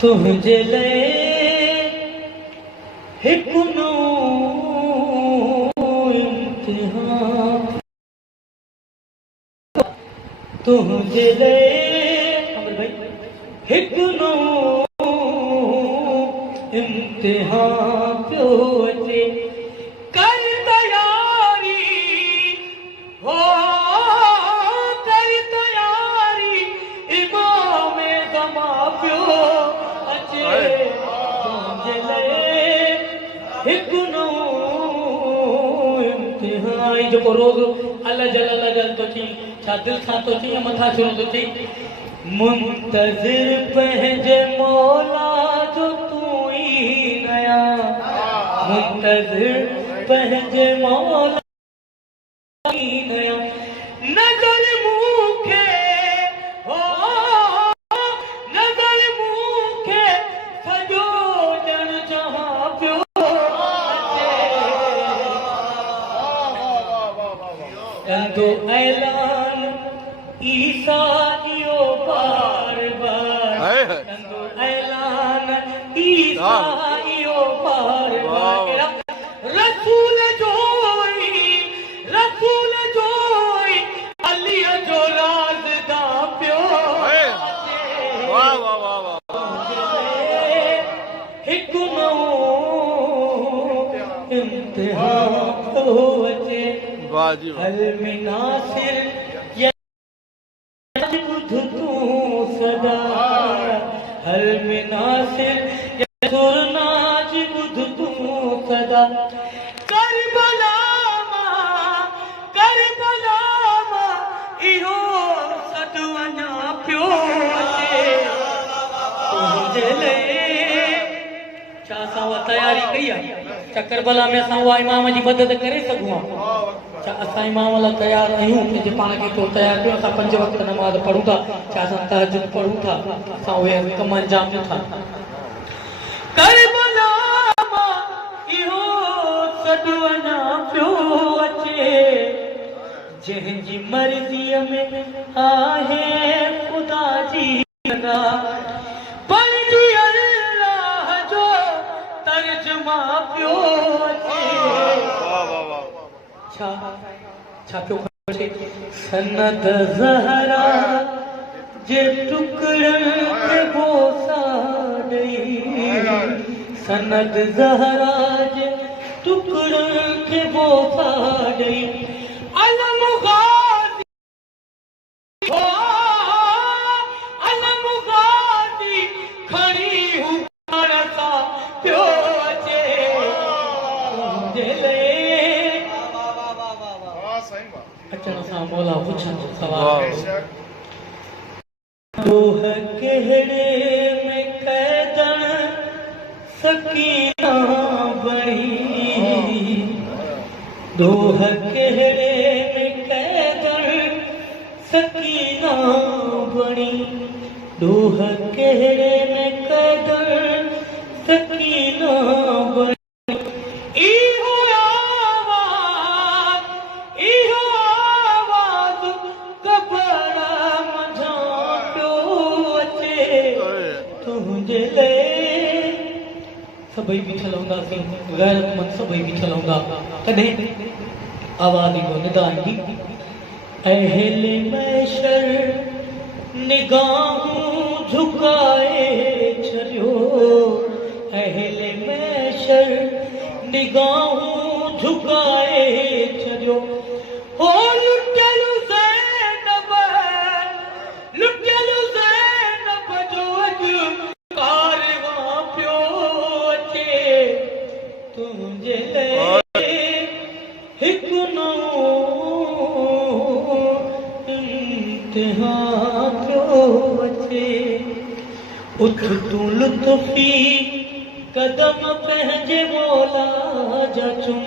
तुझे ले हिकु नो इम्तिहान तुझे ले हिकु नो इम्तिहान पियो अचे कर तयारी हो कर तयारी इमाम ज़मा पियो अचे तुझे ले हिकु नो इम्तिहान जेको रोज़ अलग अलग तो थी छा दिल सां तो थी मथा छो तो थी मुंतज़िर पंहिंजे मौला जो तू ही नया मुंतज़िर पंहिंजे मौला ही नया नज़र मूंखे हो नज़र मूंखे सॼो ॼण जहां पियो अचे ऐलान ईसा इहो बार बार कंदो ऐलान ईसा इहो बार बार रसूल जोई अलीअ जो राज़दा पियो वाह वाह वाह हिकु नओं इम्तिहान थो अचे वाह जी हल में नासिर बुध तू सदा हल में नासिर सुरनाज बुध तू सदा करबला इहो सदु वञा पियो अचे तुंहिंजे लाइ छा असां उहा तयारी कई आहे छा करबला में असां उहा इमाम जी मदद करे सघूं छा असां इमाम लाइ तयारु आहियूं पंहिंजे पाण खे तो तयारु कयूं असां 5 वक़्त नमाज़ पढ़ूं था छा असां तहज्जुद पढ़ूं था असां उहे कम अंजाम ॾियूं था करबला इहो सदु वञा पियो अचे जंहिंजी मर्ज़ीअ में आहे ख़ुदा जी रज़ा पंहिंजी अल्लाह जो तर्जुमा पियो अचे छा पियो अचे सनद ज़हरा जे टुकड़नि खे बोसा ॾेई सनद ज़हरा जे टुकड़नि खे बोसा ॾेई मौला पुछन सवाल दोह कहड़े में कैदन सकीना बणी दोह कहड़े में कैदन सकीना बणी दोह कहड़े में कैदन सकीना बणी सभई बीठल हूंदासीं गैरतमंद सभई बीठल हूंदा तॾहिं आवाज़ ईंदो निदा ईंदी अहले महशर निगाहूं झुकाए छॾियो अहले महशर निगाहूं झुकाए छॾियो हो लुटियल ज़ैनब जो अॼु कारवां पियो तुझे ले हिकु नओं इम्तिहान पियो अचे उठ तूं लुत्फ़ी कदम पंहिंजे मौला जा चुम